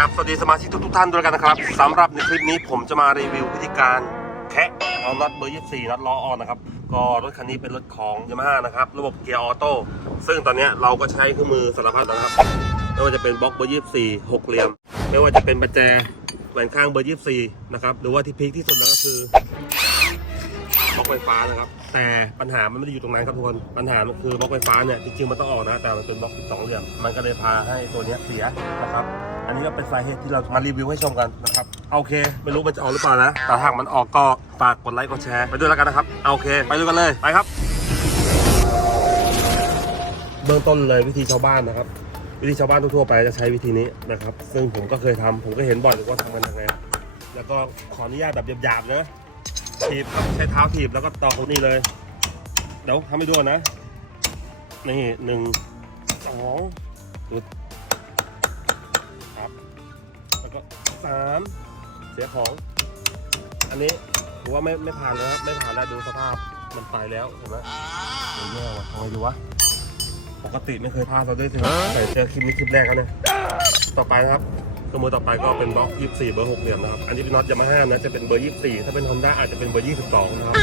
ครับ สวัสดีสมาชิกทุกท่านด้วยกันนะครับสำหรับในคลิปนี้ผมจะมารีวิววิธีการแคะเอาน็อตเบอร์ยี่สี่น็อตล้อออนนะครับ ก็รถคันนี้เป็นรถของยามาฮ่านะครับ ระบบเกียร์ออโต้ซึ่งตอนนี้เราก็ใช้เครื่องมือสารพัดนะครับไม่ว่าจะเป็นบล็อกเบอร์ยี่สี่หกเหลี่ยม ไม่ว่าจะเป็นประแจแหวนข้างเบอร์ยี่สี่นะครับหรือว่าที่พีคที่สุดแล้วก็คือ ไฟฟ้านะครับ แต่ปัญหามันไม่ได้อยู่ตรงนั้นครับทุกคนปัญหามันคือบล็อกไฟฟ้าเนี่ยจริงๆมันต้องออกนะแต่มันเป็นบล็อก 12 เหลี่ยมมันก็เลยพาให้ตัวนี้เสียนะครับอันนี้ก็เป็นสาเหตุที่เรามารีวิวให้ชมกันนะครับโอเค ไม่รู้มันจะออกหรือเปล่านะแต่ถ้าหากมันออกก็ฝากกดไลค์กดแชร์ไปด้วยแล้วกันนะครับโอเค ไปดูกันเลยไปครับ เบื้องต้นเลยวิธีชาวบ้านนะครับ วิธีชาวบ้านทั่วๆไปจะใช้วิธีนี้นะครับ ซึ่งผมก็เคยทำผมก็เห็นบ่อยว่าทำกันยังไงแล้วก็ขออนุญาตแบบหยาบๆนะ ถีบใช้เท้าถีบแล้วก็ตอกตรงนี้เลย เดี๋ยวทำให้ดูนะ นี่หนึ่งสองดูครับ แล้วก็สามเสียของ อันนี้ผมว่าไม่ไม่ผ่านแล้วครับไม่ผ่านแล้วดูสภาพมันตายแล้วเห็นไหมโอ้ยแย่ว่ะทำไงดีวะปกติไม่เคยพลาดเราด้วยสิครับแต่เจอคลิปนี้คลิปแรกแล้วเนี่ยต่อไปนะครับ เครื่องมือต่อไปก็เป็นบล็อก 24 เบอร์ 6 เหลี่ยมนะครับ อันนี้เป็นน็อตยามาฮ่านะจะเป็นเบอร์ 24 ถ้าเป็นฮอนด้าอาจจะเป็นเบอร์ 22 นะครับ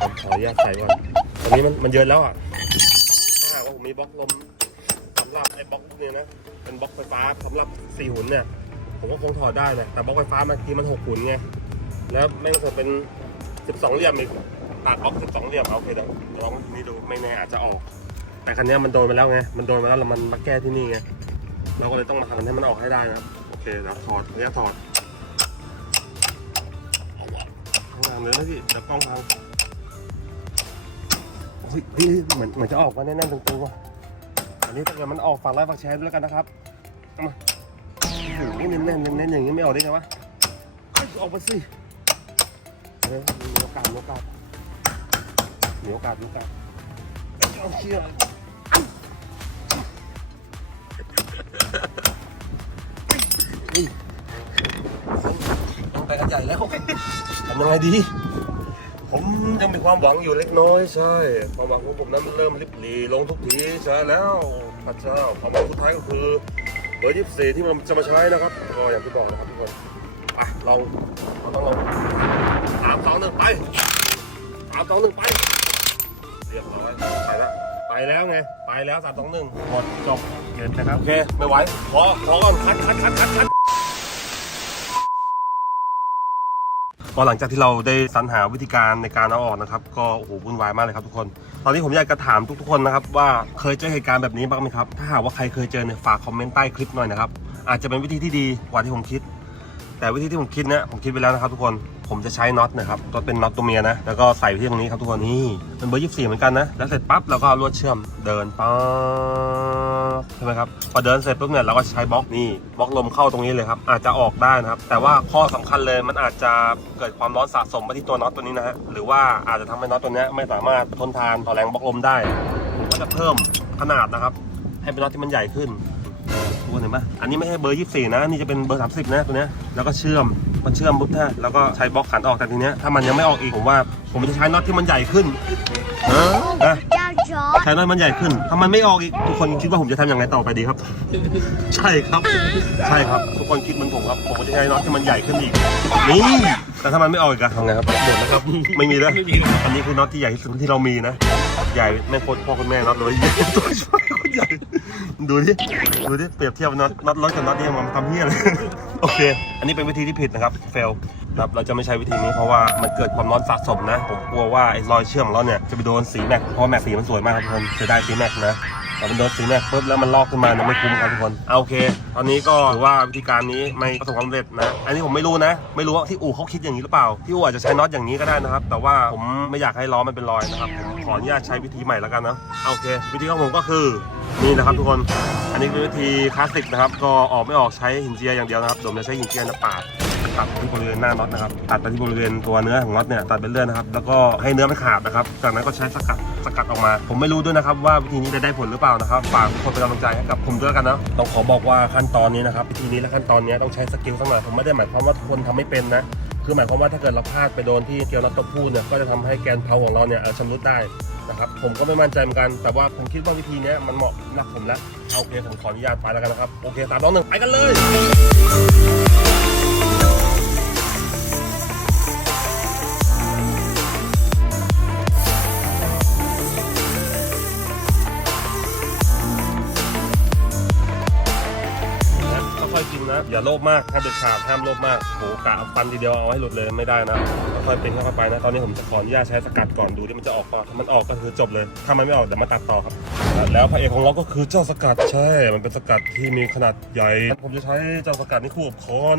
ผมขออนุญาตใส่ก่อนตอนนี้มันมันเยอะแล้วอะถ้าหากว่าผมมีบล็อกลมสำหรับไอ้บล็อกพวกเนี่ยนะ เป็นบล็อกไฟฟ้าสำหรับ 4 หุ่นเนี่ย ผมก็คงถอดได้แหละแต่บล็อกไฟฟ้าบางทีมัน 6 หุ่นไง แล้วไม่งเกิดเป็น 12 เหลี่ยมอีกตัดบล็อก 12 เหลี่ยมเอาโอเคเดี๋ยวเดี๋ยวลองนี่ดู ไม่แน่อาจจะออก แต่คันเนี้ยมันโดนไปแล้วไง มันโดนไปแล้วแล้วมันมาแก้ที่นี่ไง เราก็เลยต้องมาทำให้มันออกให้ได้นะครับโอ เคเดี๋ยวถอดเนี่ยถอดข้างหลังเลยนะพี่เดี๋ยวกล้องพังโอ้ยพี่เหมือนเหมือนจะออกมาแน่นๆตรงๆว่ะอันนี้ถ้าเกิดมันออกฝากไลค์ฝากแชร์ด้วยแล้วกันนะครับเอามาโอ้โหเน้นๆเน้นๆอย่างนี้ไม่ออกได้ไงวะออกมาสิเฮ้ยมีโอกาสมีโอกาสมีโอกาสมีโอกาสเอาเชี่ย ต้องไปกันใหญ่แล้วทำยังไงดี ผมยังมีความหวังอยู่เล็กน้อยใช่ ความหวังของผมนั้นมันเริ่มริบหรี่ลงทุกทีใช่แล้วพระเจ้าความหวังสุดท้ายก็คือเบอร์ยี่สิบสี่ที่มันจะมาใช้นะครับก็อย่างที่บอกนะครับทุกคนไปลองเราต้องลงสามสองหนึ่งไปสามสองหนึ่งไปเรียบร้อยไปแล้วไปแล้วไง ไปแล้วสามสองหนึ่งหมดจบเกมนะครับ โอเค ไม่ไหว พอ พอก่อนคัดคัดคัดคัดคัด พอหลังจากที่เราได้สรรหาวิธีการในการเอาออกนะครับ ก็โอ้โหวุ่นวายมากเลยครับทุกคน ตอนนี้ผมอยากจะถามทุกๆคนนะครับว่าเคยเจอเหตุการณ์แบบนี้บ้างไหมครับ ถ้าหากว่าใครเคยเจอเนี่ยฝากคอมเมนต์ใต้คลิปหน่อยนะครับอาจจะเป็นวิธีที่ดีกว่าที่ผมคิด แต่วิธีที่ผมคิดเนี่ยผมคิดไปแล้วนะครับทุกคน ผมจะใช้น็อตนะครับตัวเป็นน็อตตัวเมียนะ แล้วก็ใส่ไปที่ตรงนี้ครับทุกคนนี่เป็นเบอร์ยี่สี่เหมือนกันนะ แล้วเสร็จปั๊บเราก็ลวดเชื่อมเดินปั๊บใช่ไหมครับ พอเดินเสร็จปุ๊บเนี่ยเราก็ใช้บล็อกนี่บล็อกลมเข้าตรงนี้เลยครับ อาจจะออกได้นะครับ แต่ว่าข้อสำคัญเลยมันอาจจะเกิดความร้อนสะสมมาที่ตัวน็อตตัวนี้นะฮะ หรือว่าอาจจะทำให้น็อตตัวนี้ไม่สามารถทนทานต่อแรงบล็อกลมได้ ผมก็จะเพิ่มขนาดนะครับ ให้เป็นน็อตที่มันใหญ่ขึ้น ทุกคนเห็นปะอันนี้ไม่ใช่เบอร์ 24 นะ นี่จะเป็นเบอร์ 30 นะตัวเนี้ย แล้วก็เชื่อม มันเชื่อมปุ๊บถ้าแล้วก็ใช้บล็อกขันออกแต่ทีเนี้ย ถ้ามันยังไม่ออกอีกผมว่า ผมจะใช้น็อตที่มันใหญ่ขึ้นนะ要着ใช้น็อตมันใหญ่ขึ้น ถ้ามันไม่ออกอีกทุกคนคิดว่าผมจะทำยังไงต่อไปดีครับ ใช่ครับ ใช่ครับ ทุกคนคิดเหมือนผมครับ ผมก็จะใช้น็อตที่มันใหญ่ขึ้นอีก นี่แต่ถ้ามันไม่ออกอีกอะทำไงครับหมดนะครับ ไม่มีแล้ว อันนี้คือน็อตที่ใหญ่ที่สุดที่เรามีนะ ใหญ่ไม่โคตรพ่อคุณแม่น็อตเลยตัวช่วยโคตรใหญ่ดูดิดูดิเปรียบเทียบน็อตน็อตรถกับน็อตนี่มันทำเฮี้ยเลยโอเค อันนี้เป็นวิธีที่ผิดนะครับเฟลครับเราจะไม่ใช้วิธีนี้เพราะว่ามันเกิดความร้อนสะสมนะผมกลัวว่าไอ้รอยเชื่อมของเราเนี่ยจะไปโดนสีแม็กเพราะแม็กสีมันสวยมากครับทุกคนจะได้สีแม็กนะ แต่มันโดนสีแม็กปุ๊บแล้วมันลอกขึ้นมาเนี่ยไม่คุ้มครับทุกคนเอาโอเค ตอนนี้ก็ถือว่าวิธีการนี้ไม่ประสบความสำเร็จนะ อันนี้ผมไม่รู้นะ ไม่รู้ว่าที่อู่เขาคิดอย่างนี้หรือเปล่า ที่อู่อาจจะใช้น็อตอย่างนี้ก็ได้นะครับ แต่ว่าผมไม่อยากให้ล้อมันเป็นรอยนะครับผมขออนุญาตใช้วิธีใหม่แล้วกันนะเอาโอเค วิธีของผมก็คือนี่นะครับทุกคน อันนี้เป็นวิธีคลาสสิกนะครับ ก็ออกไม่ออกใช้หินเจียอย่างเดียวนะครับผมจะใช้หินเจียนะปาด ตัดที่บริเวณหน้าน็อตนะครับ ตัดไปที่บริเวณตัวเนื้อของน็อตเนี่ยตัดเป็นเลื่อนนะครับ แล้วก็ให้เนื้อมันขาดนะครับ จากนั้นก็ใช้สกัดสกัดออกมา ผมไม่รู้ด้วยนะครับว่าวิธีนี้จะได้ผลหรือเปล่านะครับ ฝากทุกคนเป็นกำลังใจให้กับผมด้วยกันนะ ต้องขอบอกว่าขั้นตอนนี้นะครับวิธีนี้และขั้นตอนนี้ต้องใช้สกิลสักหน่อย ผมไม่ได้หมายความว่าทุกคนทำไม่เป็นนะ คือหมายความว่าถ้าเกิดเราพลาดไปโดนที่เกลียวน็อตตัวผู้เนี่ย ก็จะทำให้แกนเพลาของเราเนี่ยชำรุดได้นะครับ ผมก็ไม่มั่นใจเหมือนกัน แต่ว่าผมคิดว่าวิธีนี้มันเหมาะสำหรับผมแล้วโอเคผมขออนุญาตไปแล้วกันนะครับ โอเคตามน้องหนึ่งไปกันเลย ค่อย่าโลภมากห้ามเด็ดขาดห้ามโลภมากโหกะฟันทีเดียวเอาให้หลุดเลยไม่ได้นะค่อยเป็นค่อยไปนะ ตอนนี้ผมจะขออนุญาตใช้สกัดก่อนดูที่มันจะออกก่อนถ้ามันออกก็คือจบเลย ถ้ามันไม่ออกเดี๋ยวมาตัดต่อครับ แล้วพระเอกของเราก็คือเจ้าสกัดใช่ มันเป็นสกัดที่มีขนาดใหญ่ ผมจะใช้เจ้าสกัดนี้คู่กับคอน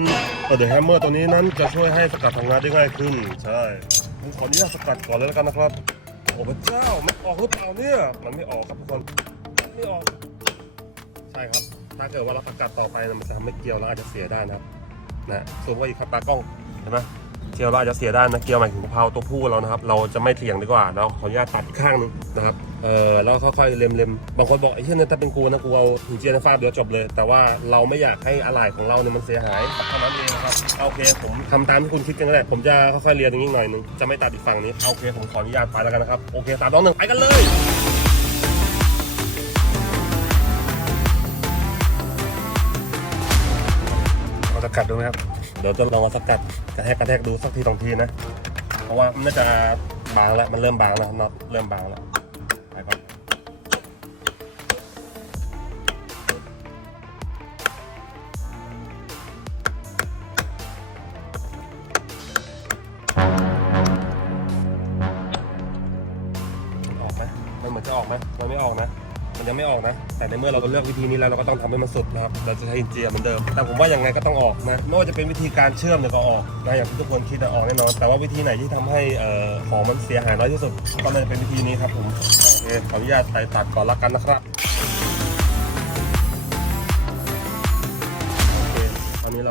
เดอะแฮมเมอร์ตัวนี้นั้นจะช่วยให้สกัดทำงานได้ง่ายขึ้น ใช่ผมขออนุญาตสกัดก่อนเลยแล้วกันนะครับโอ้พระเจ้ามันออกหรือเปล่าเนี่ย มันไม่ออกครับทุกคน ไม่ออก ใช่ครับ ถ้าเกิดว่าเราสกัดต่อไปมันจะทำให้เกลียวเราอาจจะเสียได้นะครับนะซูมก็อีกครับตากล้องเห็นไหมเกลียวเราอาจจะเสียได้นะเกลียวหมายถึงกะเพราตัวผู้เรานะครับ เราจะไม่เถียงดีกว่าเราขออนุญาตตัดข้างหนึงนะครับเออแล้วค่อยๆเล็มๆบางคนบอกไอ้เช่นนั้นถ้าเป็นกูนะกูเอาหินเจียนฟาดเดียวจบเลย แต่ว่าเราไม่อยากให้อะไหล่ของเราเนี่ยมันเสียหายเท่านั้นเองครับโอเคผมทำตามที่คุณคิดกันก็ได้ผมจะค่อยๆเรียนอย่างนี้หน่อยหนึงจะไม่ตัดอีกฝั่งนี้โอเคผมขออนุญาตไปแล้วกันนะครับโอเคสามสองหนึ่งไปกันเลย สกัดดูไหมครับ เดี๋ยวจะลองมาสกัดกระแทกกระแทกดูสักทีสองทีนะ เพราะว่ามันน่าจะบางแล้ว มันเริ่มบางแล้วน็อตเริ่มบางแล้วไปก่อนออกไหมมันเหมือนจะออกไหมมันไม่ออกนะ มันยังไม่ออกนะ แต่ในเมื่อเราเลือกวิธีนี้แล้วเราก็ต้องทำให้มันสุดนะครับเราจะใช้อินเจียเหมือนเดิม แต่ผมว่าอย่างไงก็ต้องออกนะไม่ว่าจะเป็นวิธีการเชื่อมเนี่ยก็ออกนะอย่างที่ทุกคนคิดอะออกแน่นอน แต่ว่าวิธีไหนที่ทำให้เอ่อของมันเสียหายน้อยที่สุดก็เลยเป็นวิธีนี้ครับผมโอเคขออนุญาตไปตัดก่อนละกันนะครับ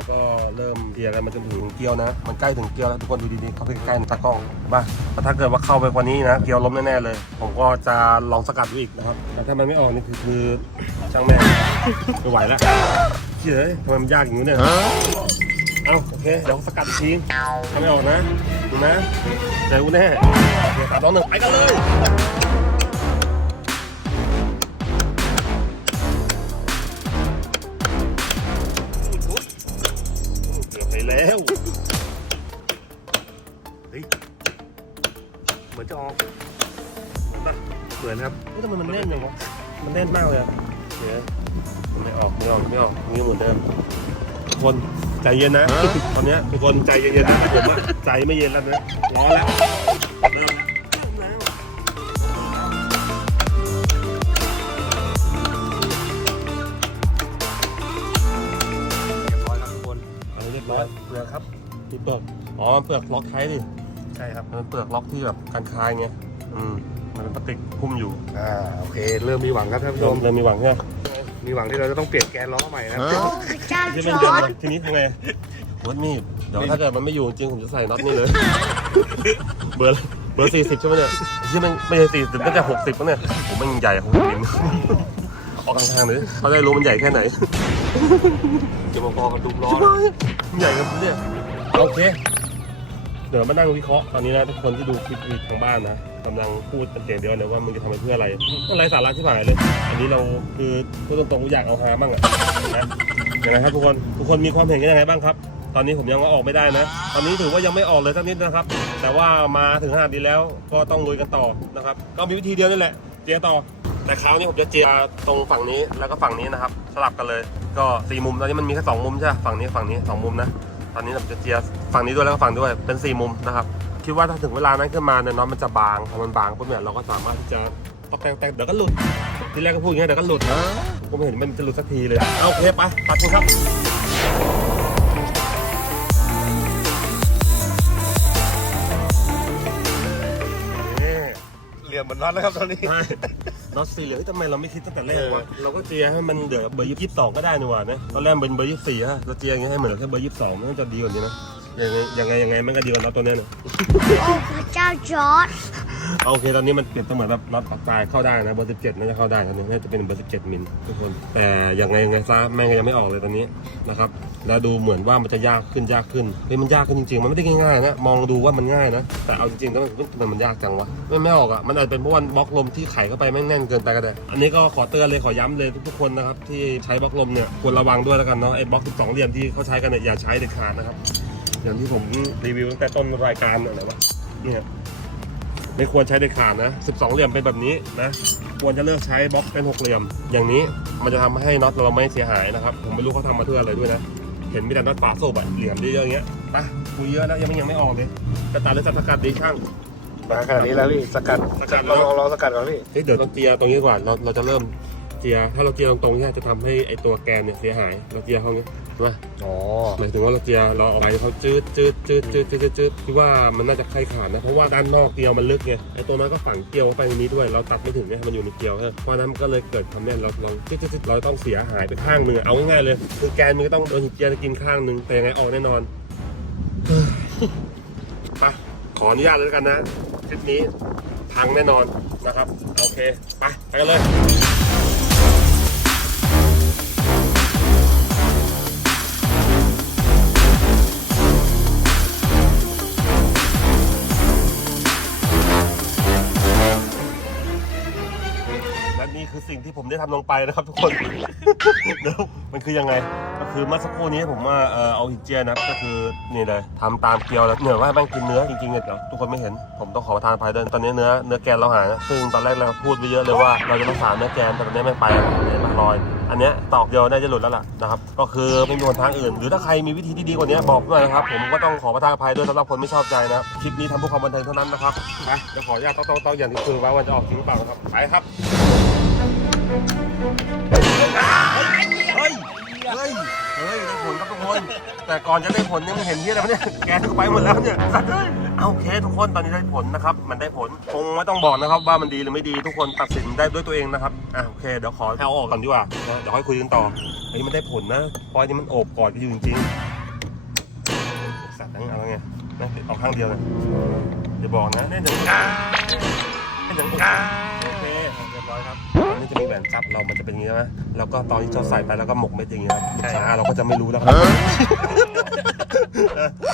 ราก็เริ่มเกียร์กันมาจนถึงเกียวนะ มันใกล้ถึงเกียวแล้วทุกคนดูดีๆเขาไปใกล้ๆในตากล้องเห็นป่ะแต่ถ้าเกิดว่าเข้าไปกว่านี้นะ เกียวล้มแน่ๆเลย ผมก็จะลองสกัดดูอีกนะครับแต่ถ้ามันไม่ออกนี่คือคือช่างแม่ไม่ไหวแล้วเฮ้ยทำไมมันยากอย่างนี้เนี่ยเอาโอเคเดี๋ยวสกัดอีกทีถ้าไม่ออกนะดูนะเจอกูแน่โอเคสามสองหนึ่งไปกันเลย ฮ้ยเหมือนจะออกเหมือนปะเหมือนครับเฮ้ยทำไมมันแน่นอย่างวะมันแน่นมากเลยอะเดี๋ยวมันไม่ออกไม่ออกไม่ออกนี่เหมือนเดิมทุกคนใจเย็นนะตอนเนี้ยทุกคนใจเย็นๆนะผมอะใจไม่เย็นแล้วนะร้อนแล้วเริ่มแล้วเริ่มแล้วเอาเรียบร้อยเปลือกครับมีเปลือกอ๋อมันเปลือกล็อกไทยดิ ใช่ครับ มันเป็นเปลือกล็อกที่แบบการคายไงอืมมันเป็นพลาสติกหุ้มอยู่อ่าโอเค เริ่มมีหวังครับท่านผู้ชเริ่มมเริ่มมีหวังใช่ไหมมีหวังที่เราจะต้องเปลี่ยนแกนล้อใหม่นะครับที่เป็นเดิมเลยทีนี้ทำไงวัดมีดเดี๋ยวถ้าเกิดมันไม่อยู่จริงผมจะใส่น็อตนี่เลย เบอร์เบอร์สี่สิบใช่ไหมเนี่ยที่มันไม่ใช่สี่สิบก็จะหกสิบแล้วเนี่ยผมมันใหญ่ของจริงออกข้างๆเลยเขาได้รู้มันใหญ่แค่ไหน จะมาพอกันดุมล้อใหญ่กับเนี่ยโอเค เดี๋ยวมานั่งวิเคราะห์ตอนนี้นะทุกคนที่ดูคลิปทางบ้านนะกำลังพูดเป็นเสียงเดียวเลยว่ามึงจะทำไปเพื่ออะไรก็ไร้สาระที่ผ่านเลย อันนี้เราคือพูดตรงๆกูอยากเอาฮาบ้างอะนะอยังไงครับทุกคนทุกคนมีความเห็นกันยังไงบ้างครับ ตอนนี้ผมยังว่าออกไม่ได้นะ ตอนนี้ถือว่ายังไม่ออกเลยสักนิดนะครับ แต่ว่ามาถึงขนาดนี้แล้วก็ต้องลุยกันต่อนะครับ ก็มีวิธีเดียวนี่แหละเจียต่อ แต่คราวนี้ผมจะเจียตรงฝั่งนี้แล้วก็ฝั่งนี้นะครับ สลับกันเลย ก็สี่มุมตอนนี้มันมีแค่สองมุมใช่ไหมฝั่งนี้ฝั่งนี้สองมุมนะ ตอนนี้ผมจะเจียฝั่งนี้ด้วยแล้วก็ฝั่งด้วยเป็นสี่มุมนะครับคิดว่าถ้าถึงเวลานั้นขึ้นมาเนี่ยน้องมันจะบางพอมันบางปุ๊บเนี่ยเราก็สามารถที่จะตอกแต่งเดี๋ยวก็หลุดทีแรกก็พูดอย่างเงี้ยเดี๋ยวก็หลุดนะผมเห็นมันจะหลุดสักทีเลยเอาโอเคไปตัดกันครับ เหลี่ยมเหมือนน็อตแล้วครับตอนนี้ ใช่น็อตสี่เหลี่ยมเฮ้ยทำไมเราไม่คิดตั้งแต่แรกวะ เราก็เจียให้มันเดี๋ยวเบอร์ยี่สิบสองก็ได้นี่หว่านะตอนแรกเป็นเบอร์ยี่สิบสี่ฮะเราเจียอย่างเงี้ยให้เหมือนแค่เบอร์ยี่สิบสองมันจะดีกว่านี้นะใยังไงยังไงยังไงมันก็ดีกว่าน็อตตัวเนี้ยนะ โอ้พระเจ้าจอร์ด โอเคตอนนี้มันเปรียบเสมือนแบบน็อตออกตายเข้าได้นะเบอร์17น่าจะเข้าได้ตอนนี้น่าจะเป็นเบอร์17มิลทุกคน แต่ยังไงยังไงซะแม่งก็ยังไม่ออกเลยตอนนี้นะครับแล้วดูเหมือนว่ามันจะยากขึ้นยากขึ้นเฮ้ยมันยากขึ้นจริงๆ มันไม่ได้ง่ายๆนะมองดูว่ามันง่ายนะแต่เอาจริงๆแล้วมันมันมันยากจังวะไม่ไม่ออกอะมันอาจจะเป็นเพราะว่าบล็อกลมที่ไขเข้าไปแม่งแน่นเกินไปก็ได้อันนี้ก็ขอเตือนเลยขอย้ำเลยทุกๆคนนะครับที่ใช้บล็อกลมเนี่ยควรระวังด้วยแล้วกันเนาะไอ้บล็อก12เหลี่ยมที่เขาใช้กันเนี่ยอย่าใช้เด็ดขาดนะครับอย่างที่ผมรีวิวตั้งแต่ต้นรายการอะไรวะเนี่ย ไม่ควรใช้เด็ดขาดนะ 12 เหลี่ยมเป็นแบบนี้นะ ควรจะเลือกใช้บล็อกเป็นหกเหลี่ยม อย่างนี้มันจะทำให้น็อตเราไม่เสียหายนะครับ ผมไม่รู้เขาทำมาเพื่ออะไรด้วยนะ เห็นมีแต่น็อตฝาโซ่แบบเหลี่ยมเยอะๆอย่างเงี้ยไปคุยเยอะแล้วยังไม่ยังไม่ออกเลยจะตัดหรือจะสกัดดีช่างมาขนาดนี้แล้วพี่สกัดสกัดลแล้องวลองลองสกัดก่อนพี่เฮ้ยเดี๋ยวต้องเจียร์ตรงนี้ก่อนเราเราจะเริ่มเจียร์ถ้าเราเจียร์ตรงๆเนี่ยจะทำให้ไอตัวแกนเนี่ยเสียหายเราเจียร์เขาเงี้ย ว่าอ๋อหมายถึงว่าเราเจียร์เราเอาไปเขาจืดจืดจืดจืดจืดจืดจืดคิดว่ามันน่าจะไขขาดนะ เพราะว่าด้านนอกเกลียวมันลึกไงไอตัวนั้นก็ฝังเกลียวเข้าไปในนี้ด้วย เราตัดไม่ถึงเนี่ยมันอยู่ในเกลียวใช่ไหมเพราะฉะนั้นมันก็เลยเกิดคำเนี่ยเราเราจืดจืดจืดเราต้องเสียหายไปข้างหนึ่งอะเอาง่ายๆเลย คือแกนมันก็ต้องโดนหินเจียร์กินข้างหนึ่งแต่ยังไงออกแน่นอนไปขออนุญาตเลยแล้วกันนะคลิปนี้พังแน่นอนนะครับ โอเค ไปไปกันเลย คือสิ่งที่ผมได้ทำลงไปนะครับทุกคนเดี๋ยวมันคือยังไง ก็คือเมื่อสักครู่นี้ผมมาเออเอาหินเจียนะก็คือนี่เลยทำตามเกลียวแล้วเหนือว่าแม่งกินเนื้อจริงๆเนี่ยเดี๋ยวทุกคนไม่เห็นผมต้องขอประทานอภัยด้วยตอนนี้เนื้อเนื้อแกนเราหายนะซึ่งตอนแรกเราพูดไปเยอะเลยว่าเราจะมาสานเนื้อแกนแต่ตอนนี้ไม่ไปแล้วเนี่ยมันลอยอันเนี้ยตอกเดียวน่าจะหลุดแล้วล่ะนะครับก็คือไม่มีหนทางอื่น หรือถ้าใครมีวิธีที่ดีกว่านี้บอกด้วยนะครับผมก็ต้องขอประทานภัยด้วยสำหรับคนไม่ชอบใจนะครับคลิปนี้ทำเพื่อความบันเทิงเท่านั้นนะครับไปเดี๋ยวขออนุญาตต้องต้องต้องอย่างที่คือว่าวันจะออกจริงหรือเปล่านะครับไปครับ เฮ้ย เฮ้ย เฮ้ยได้ผลครับทุกคน แต่ก่อนจะได้ผลยังไม่เห็นที่อะไรวเนี่ยแกถูกไปหมดแล้วเนี่ยสัตว์เอ้ยเอาโอเคทุกคนตอนนี้ได้ผลนะครับ มันได้ผลคงไม่ต้องบอกนะครับว่ามันดีหรือไม่ดีทุกคนตัดสินได้ด้วยตัวเองนะครับอะโอเคเดี๋ยวขอเอาออกก่อนดีกว่านะเดี๋ยวค่อยคุยกันต่อเฮ้ยมันได้ผลนะเพราะอันนี้มันโอบกอดกันอยู่จริงๆสัตว์ทั้งเอาไงนะเอาข้างเดียวเลยเดี๋ยวบอกนะเนี่ยเดี๋ยวเดี๋ยวโอเคเรียบร้อยครับ แหวนจับเรามันจะเป็นอย่างนี้ใช่ไหมแล้วก็ตอนที่เราใส่ไปแล้วก็หมกเม็ดอย่างนี้ครับลูกค้าเราก็จะไม่รู้แล้วครับ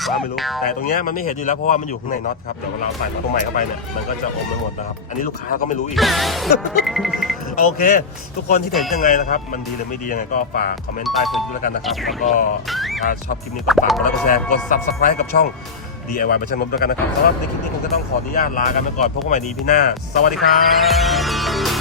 ว่าไม่รู้ แต่ตรงเนี้ยมันไม่เห็นอยู่แล้วเพราะว่ามันอยู่ข้างในน็อตครับเดี๋ยวเราใส่น็อตตัวใหม่เข้าไปเนี่ยมันก็จะอมไปหมดนะครับอันนี้ลูกค้าก็ไม่รู้อีก โอเค ทุกคนที่เห็นยังไงนะครับ มันดีหรือไม่ดียังไงก็ฝากคอมเมนต์ใต้คลิปด้วยแล้วกันนะครับแล้วก็ถ้าชอบคลิปนี้ก็ฝากกดไลค์กดแชร์กด subscribe กับช่อง DIY ประชันนบด้วยกันนะครับสำหรับในคลิปนี้ผมจะต้องขออนุญาตลากันไปก่อนพบกันใหม่ดีพี่หน้า สวัสดีครับ